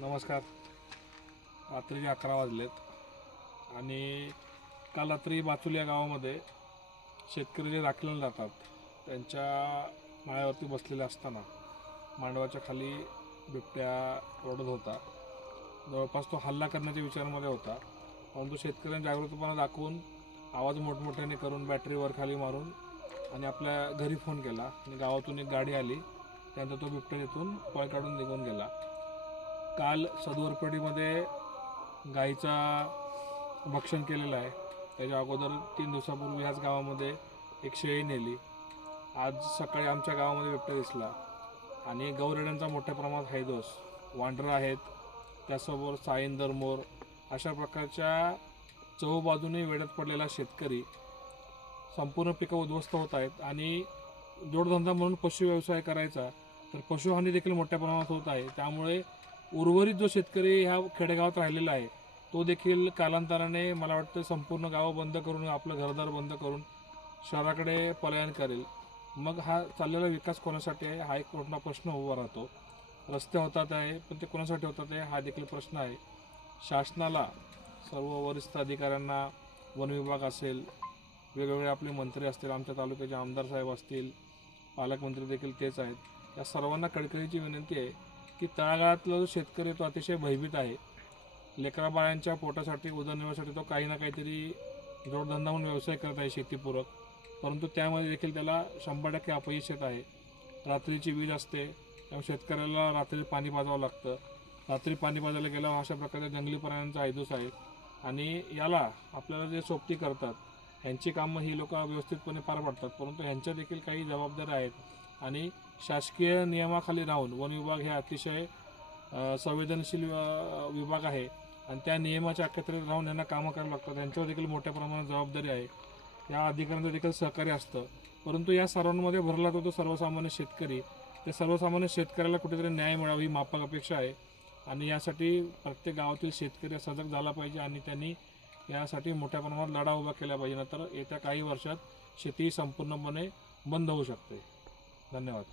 नमस्कार. रात्रीचे 11 वाजलेत आणि काल रात्री बाचुल या गावामध्ये शेतकरी जे राखीला जातात त्यांच्या माळ्यावरती बसलेले असताना मांडवाच्या खाली बिबट्या ओरडत होता. जवळपास तो हल्ला करण्याच्या विचारामध्ये होता, परंतु शेतकऱ्यांनी जागृतपणा दाखवून आवाज मोठमोठ्याने करून बॅटरीवर खाली मारून आणि आपल्या घरी फोन केला आणि गावातून एक गाडी आली. त्यानंतर तो बिबट्या तिथून पळ काढून निघून गेला. काल सदवरपेडीमध्ये गाईचा भक्षण केलेलं आहे. त्याच्या अगोदर 3 दिवसापूर्वी ह्याच गावामध्ये एक शेळी नेली. आज सकाळी आमच्या गावामध्ये बिबट्या दिसला आणि गौरेड्यांचा मोठ्या प्रमाणात हैदोस, वांढरं आहेत, त्यासोबत साईंदर मोर अशा प्रकारच्या चहूबाजूने वेड्यात पडलेला शेतकरी संपूर्ण पिकं उद्ध्वस्त होत आहेत. आणि जोडधंदा म्हणून पशु व्यवसाय करायचा तर पशुहानी देखील मोठ्या प्रमाणात होत आहे. त्यामुळे उर्वरित जो शेतकरी ह्या खेडेगावात राहिलेला आहे तो देखील कालांतराने मला वाटतं संपूर्ण गाव बंद करून आपलं घरदार बंद करून शहराकडे पलायन करेल. मग हा चाललेला विकास कोणासाठी आहे हा एक मोठा प्रश्न उभा राहतो. रस्ते होतात आहे पण ते कोणासाठी होतात आहे हा देखील प्रश्न आहे. शासनाला, सर्व वरिष्ठ अधिकाऱ्यांना, वन विभाग असेल, वेगवेगळे आपले मंत्री असतील, आमच्या तालुक्याचे आमदार साहेब असतील, पालकमंत्री देखील तेच आहेत, या सर्वांना कळकळीची विनंती आहे की तळागाळातला जो शेतकरी तो अतिशय भयभीत आहे. लेकराबाळांच्या पोटासाठी, उदरनिर्वाहासाठी तो काही ना काहीतरी जोडधंदा म्हणून व्यवसाय करत आहे शेतीपूरक, परंतु त्यामध्ये देखील त्याला 100% अपयश येत आहे. रात्रीची वीज असते त्यामुळे शेतकऱ्याला रात्री पाणी पाजावं लागतं. रात्री पाणी पाजायला गेल्यावर अशा प्रकारच्या जंगली प्राण्यांचा हैदोस आहे आणि याला आपल्याला जे सोबती करतात ह्यांची कामं ही लोक व्यवस्थितपणे पार पाडतात, परंतु ह्यांच्या देखील काही जबाबदाऱ्या आहेत आणि शासकीय नियमाखाली राहून वन विभाग हे अतिशय संवेदनशील विभाग आहे आणि त्या नियमाच्या अखत्यारीत राहून यांना कामं करावं लागतात. त्यांच्यावर देखील मोठ्या प्रमाणात जबाबदारी आहे. या अधिकाऱ्यांचं देखील सहकार्य असतं, परंतु या सर्वांमध्ये भरला तो सर्वसामान्य शेतकरी. त्या सर्वसामान्य शेतकऱ्याला कुठेतरी न्याय मिळावा ही माफक अपेक्षा आहे आणि यासाठी प्रत्येक गावातील शेतकरी सजग झाला पाहिजे आणि त्यांनी यासाठी मोठ्या प्रमाणात लढा उभा केला पाहिजे. नंतर येत्या काही वर्षात शेती संपूर्णपणे बंद होऊ शकते. धन्यवाद.